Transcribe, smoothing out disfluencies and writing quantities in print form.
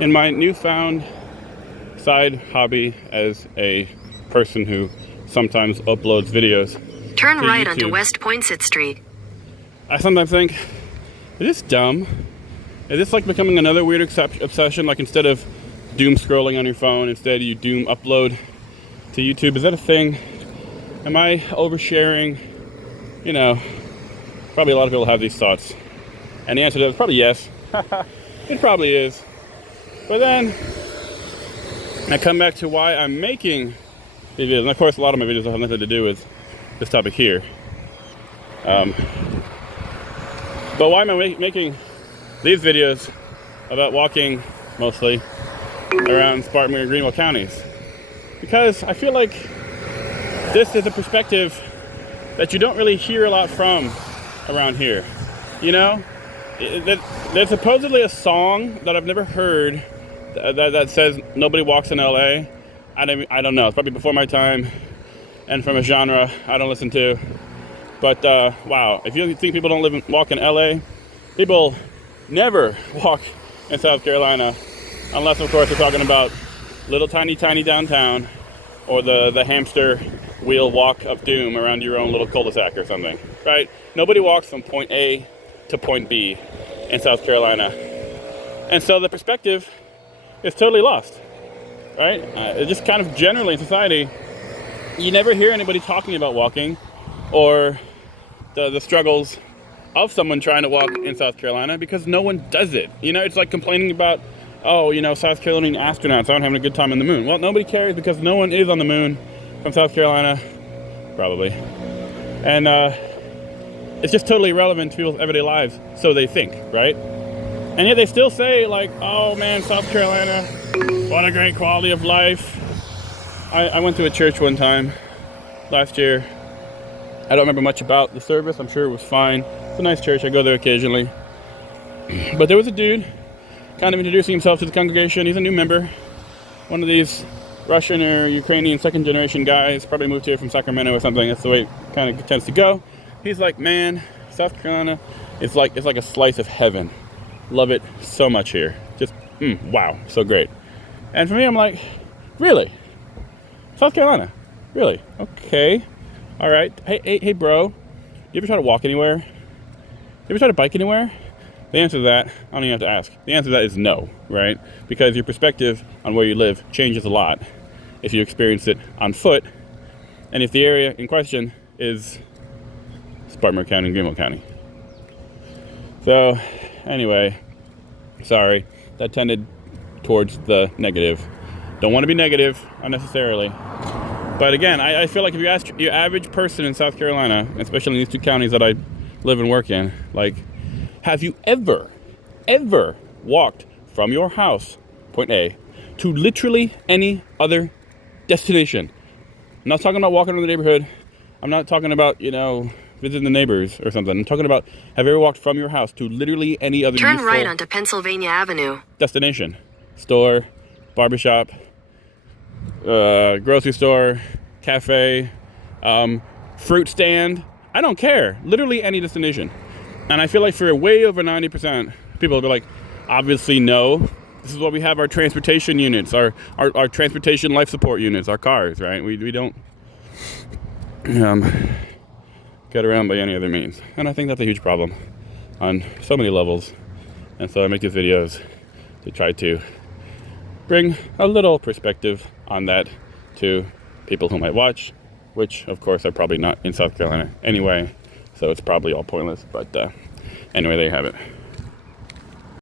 in my newfound side hobby as a person who sometimes uploads videos. Turn right YouTube, onto West Poinsett Street. I sometimes think, is this dumb? Is this like becoming another weird obsession? Like instead of doom scrolling on your phone, instead you doom upload to YouTube? Is that a thing? Am I oversharing? You know, probably a lot of people have these thoughts. And the answer to that is probably yes. It probably is. But then I come back to why I'm making these videos. And of course, a lot of my videos have nothing to do with this topic here. But why am I making these videos about walking mostly around Spartanburg and Greenville counties? Because I feel like this is a perspective that you don't really hear a lot from around here. You know, there's supposedly a song that I've never heard that says nobody walks in LA. I don't know. It's probably before my time and from a genre I don't listen to. But wow, if you think people don't walk in LA, people never walk in South Carolina, unless of course we're talking about little tiny downtown, or the hamster wheel walk of doom around your own little cul-de-sac or something, right? Nobody walks from point A to point B in South Carolina. And so the perspective is totally lost, right? Just kind of generally in society, you never hear anybody talking about walking or the struggles of someone trying to walk in South Carolina, because no one does it. You know, it's like complaining about, oh, you know, South Carolinian astronauts aren't having a good time on the moon. Well, nobody cares because no one is on the moon from South Carolina, probably. And it's just totally irrelevant to people's everyday lives, so they think, right? And yet they still say, like, oh man, South Carolina, what a great quality of life. I went to a church one time last year. I don't remember much about the service. I'm sure it was fine. It's a nice church. I go there occasionally. But there was a dude kind of introducing himself to the congregation. He's a new member. One of these Russian or Ukrainian second generation guys, probably moved here from Sacramento or something. That's the way it kind of tends to go. He's like, man, South Carolina, it's like a slice of heaven. Love it so much here. Just, wow, so great. And for me, I'm like, really? South Carolina? Really? Okay. All right. Hey, bro. You ever try to walk anywhere? You ever try to bike anywhere? The answer to that, I don't even have to ask. The answer to that is no, right? Because your perspective on where you live changes a lot if you experience it on foot, and if the area in question is Spartanburg County and Greenville County. So, anyway, sorry, that tended towards the negative. Don't want to be negative unnecessarily. But again, I feel like if you ask your average person in South Carolina, especially in these two counties that I live and work in, like, have you ever walked from your house, point A, to literally any other destination? I'm not talking about walking around the neighborhood. I'm not talking about, you know, visiting the neighbors or something. I'm talking about, have you ever walked from your house to literally any other Turn right onto Pennsylvania Avenue. Destination? Store, barbershop, grocery store, cafe, fruit stand. I don't care. Literally any destination. And I feel like for way over 90%, people will be like, obviously no. This is why we have our transportation units, our transportation life support units, our cars, right? We don't get around by any other means. And I think that's a huge problem on so many levels. And so I make these videos to try to bring a little perspective on that to people who might watch, which of course are probably not in South Carolina anyway, so it's probably all pointless. But anyway, there you have it.